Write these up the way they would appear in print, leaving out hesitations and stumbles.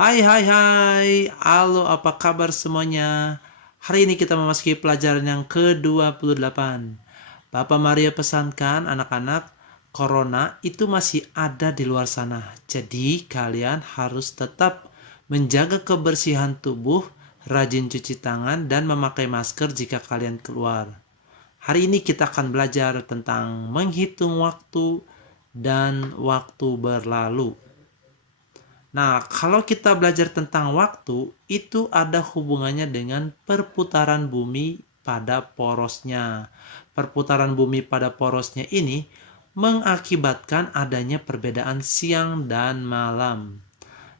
Hai hai hai, halo apa kabar semuanya? Hari ini kita memasuki pelajaran yang ke-28. Bapak Maria pesankan anak-anak, Corona itu masih ada di luar sana. Jadi kalian harus tetap menjaga kebersihan tubuh, rajin cuci tangan, dan memakai masker jika kalian keluar. Hari ini kita akan belajar tentang menghitung waktu dan waktu berlalu. Nah, kalau kita belajar tentang waktu, itu ada hubungannya dengan perputaran bumi pada porosnya. Perputaran bumi pada porosnya ini mengakibatkan adanya perbedaan siang dan malam.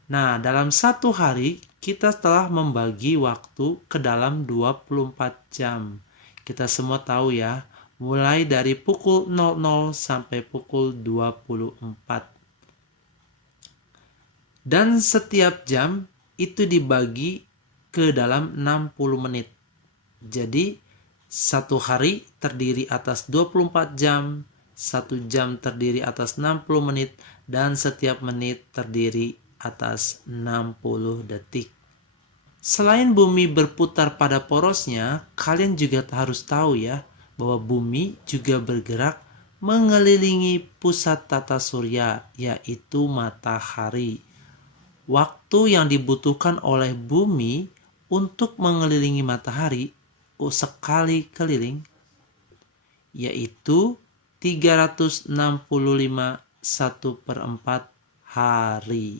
Nah, dalam satu hari, kita telah membagi waktu ke dalam 24 jam. Kita semua tahu ya, mulai dari pukul 00 sampai pukul 24. Dan setiap jam itu dibagi ke dalam 60 menit. Jadi, satu hari terdiri atas 24 jam, satu jam terdiri atas 60 menit, dan setiap menit terdiri atas 60 detik. Selain bumi berputar pada porosnya, kalian juga harus tahu ya, bahwa bumi juga bergerak mengelilingi pusat tata surya, yaitu matahari. Waktu yang dibutuhkan oleh bumi untuk mengelilingi matahari sekali keliling yaitu 365 1/4 hari.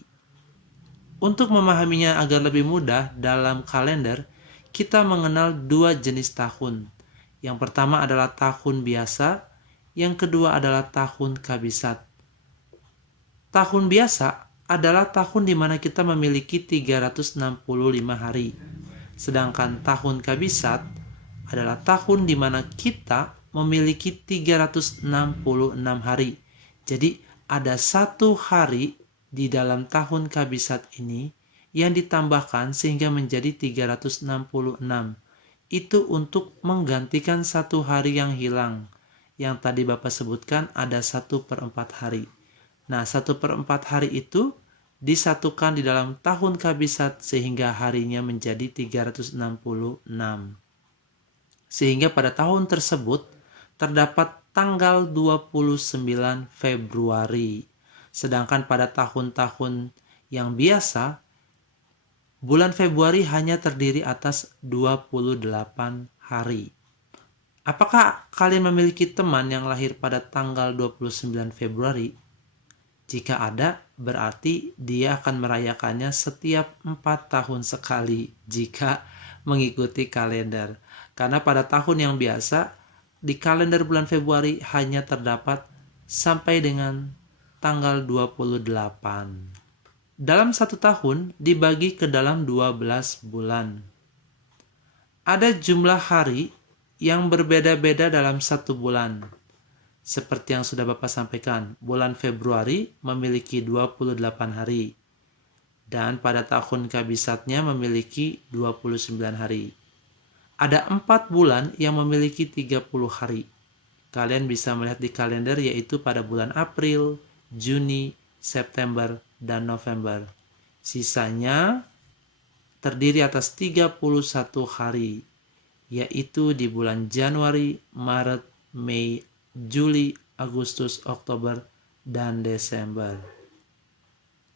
Untuk memahaminya agar lebih mudah dalam kalender, kita mengenal dua jenis tahun. Yang pertama adalah tahun biasa, yang kedua adalah tahun kabisat. Tahun biasa adalah tahun di mana kita memiliki 365 hari. Sedangkan tahun kabisat adalah tahun di mana kita memiliki 366 hari. Jadi ada satu hari di dalam tahun kabisat ini yang ditambahkan sehingga menjadi 366. Itu untuk menggantikan satu hari yang hilang. Yang tadi Bapak sebutkan ada 1/4 hari. Nah, 1/4 hari itu disatukan di dalam tahun kabisat sehingga harinya menjadi 366. Sehingga pada tahun tersebut terdapat tanggal 29 Februari. Sedangkan pada tahun-tahun yang biasa, bulan Februari hanya terdiri atas 28 hari. Apakah kalian memiliki teman yang lahir pada tanggal 29 Februari? Jika ada, berarti dia akan merayakannya setiap 4 tahun sekali jika mengikuti kalender. Karena pada tahun yang biasa, di kalender bulan Februari hanya terdapat sampai dengan tanggal 28. Dalam satu tahun dibagi ke dalam 12 bulan. Ada jumlah hari yang berbeda-beda dalam satu bulan. Seperti yang sudah Bapak sampaikan, bulan Februari memiliki 28 hari. Dan pada tahun kabisatnya memiliki 29 hari. Ada 4 bulan yang memiliki 30 hari. Kalian bisa melihat di kalender yaitu pada bulan April, Juni, September, dan November. Sisanya terdiri atas 31 hari, yaitu di bulan Januari, Maret, Mei, Juli, Agustus, Oktober, dan Desember.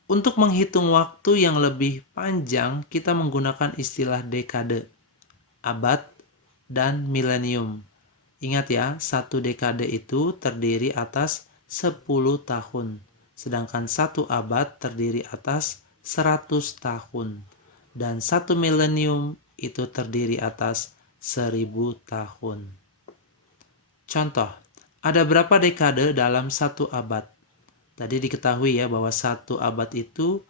Untuk menghitung waktu yang lebih panjang, kita menggunakan istilah dekade, abad, dan milenium. Ingat ya, satu dekade itu terdiri atas 10 tahun, sedangkan satu abad terdiri atas 100 tahun, dan satu milenium itu terdiri atas 1000 tahun. Contoh, ada berapa dekade dalam satu abad? Tadi diketahui ya bahwa satu abad itu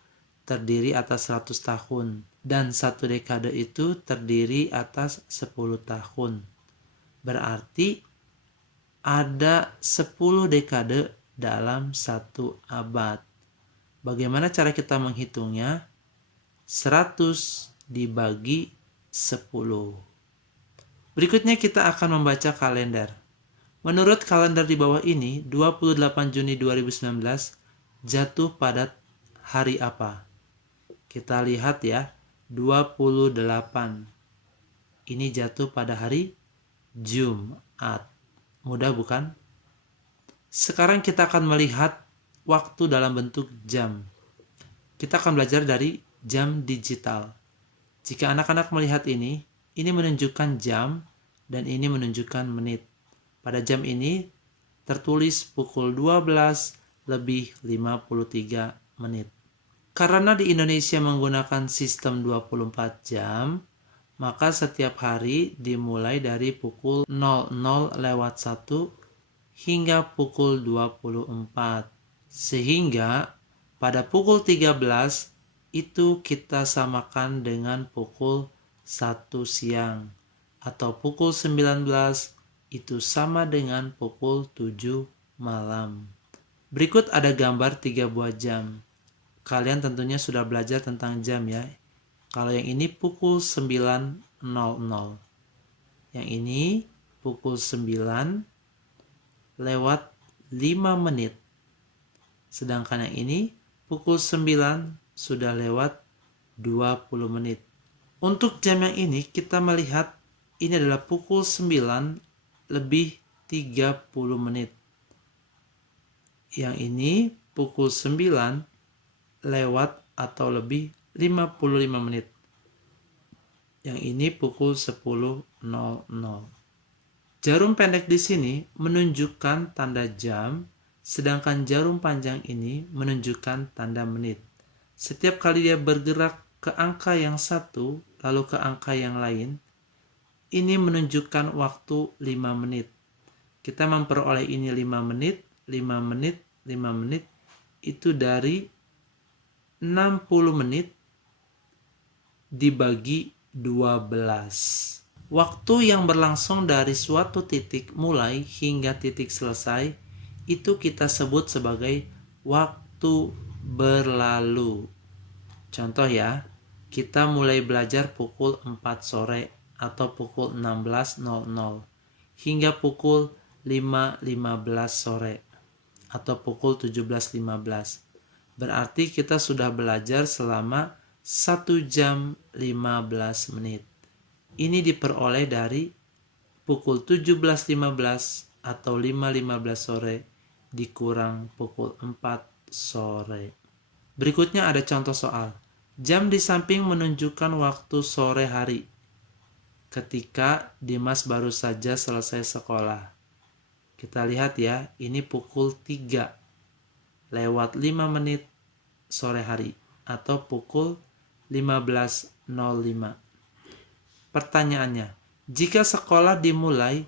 terdiri atas 100 tahun, dan satu dekade itu terdiri atas 10 tahun. Berarti ada 10 dekade dalam satu abad. Bagaimana cara kita menghitungnya? 100 dibagi 10. Berikutnya kita akan membaca kalender. Menurut kalender di bawah ini, 28 Juni 2019 jatuh pada hari apa? Kita lihat ya, 28. Ini jatuh pada hari Jumat. Mudah bukan? Sekarang kita akan melihat waktu dalam bentuk jam. Kita akan belajar dari jam digital. Jika anak-anak melihat ini menunjukkan jam dan ini menunjukkan menit. Pada jam ini tertulis pukul 12 lebih 53 menit. Karena di Indonesia menggunakan sistem 24 jam, maka setiap hari dimulai dari pukul 00:01 hingga pukul 24. Sehingga pada pukul 13 itu kita samakan dengan pukul 1 siang. Atau pukul 19 itu sama dengan pukul 7 malam. Berikut ada gambar 3 buah jam. Kalian tentunya sudah belajar tentang jam ya. Kalau yang ini pukul 9.00. Yang ini pukul 9:05. Sedangkan yang ini pukul 9 sudah lewat 20 menit. Untuk jam yang ini kita melihat ini adalah pukul 9 lebih 30 menit. Yang ini pukul 9 lewat atau lebih 55 menit. Yang ini pukul 10.00. Jarum pendek di sini menunjukkan tanda jam, sedangkan jarum panjang ini menunjukkan tanda menit. Setiap kali dia bergerak ke angka yang satu, lalu ke angka yang lain, ini menunjukkan waktu 5 menit. Kita memperoleh ini 5 menit, 5 menit, 5 menit, itu dari 60 menit dibagi 12. Waktu yang berlangsung dari suatu titik mulai hingga titik selesai itu kita sebut sebagai waktu berlalu. Contoh ya, kita mulai belajar pukul 4 sore atau pukul 16.00 hingga pukul 5.15 sore atau pukul 17.15. Berarti kita sudah belajar selama 1 jam 15 menit. Ini diperoleh dari pukul 17.15 atau 5.15 sore dikurang pukul 4 sore. Berikutnya ada contoh soal. Jam di samping menunjukkan waktu sore hari ketika Dimas baru saja selesai sekolah. Kita lihat ya, ini pukul 3 lewat 5 menit sore hari atau pukul 15.05. Pertanyaannya, jika sekolah dimulai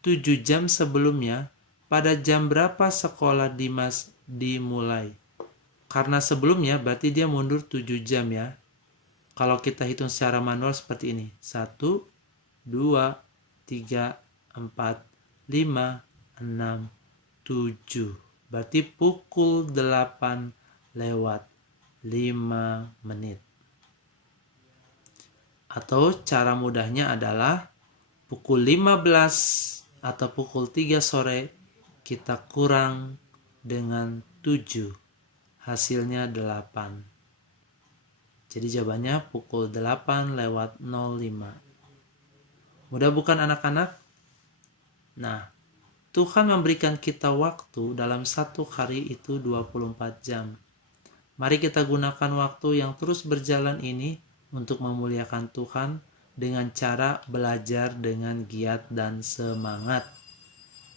7 jam sebelumnya, pada jam berapa sekolah Dimas dimulai? Karena sebelumnya berarti dia mundur 7 jam ya. Kalau kita hitung secara manual seperti ini. 1, 2, 3, 4, 5, 6, 7. Berarti pukul 8 lewat 5 menit. Atau cara mudahnya adalah pukul 15 atau pukul 3 sore kita kurang dengan 7. Hasilnya 8. Jadi jawabannya pukul 8 lewat 05. Mudah bukan anak-anak? Nah, Tuhan memberikan kita waktu dalam satu hari itu 24 jam. Mari kita gunakan waktu yang terus berjalan ini untuk memuliakan Tuhan dengan cara belajar dengan giat dan semangat.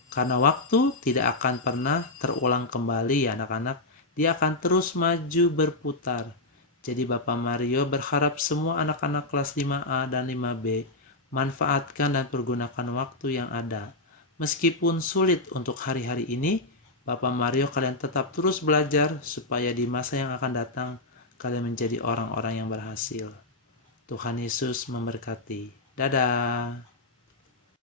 Karena waktu tidak akan pernah terulang kembali ya anak-anak, dia akan terus maju berputar. Jadi Bapak Mario berharap semua anak-anak kelas 5A dan 5B manfaatkan dan pergunakan waktu yang ada. Meskipun sulit untuk hari-hari ini, Bapak Mario kalian tetap terus belajar supaya di masa yang akan datang kalian menjadi orang-orang yang berhasil. Tuhan Yesus memberkati. Dadah.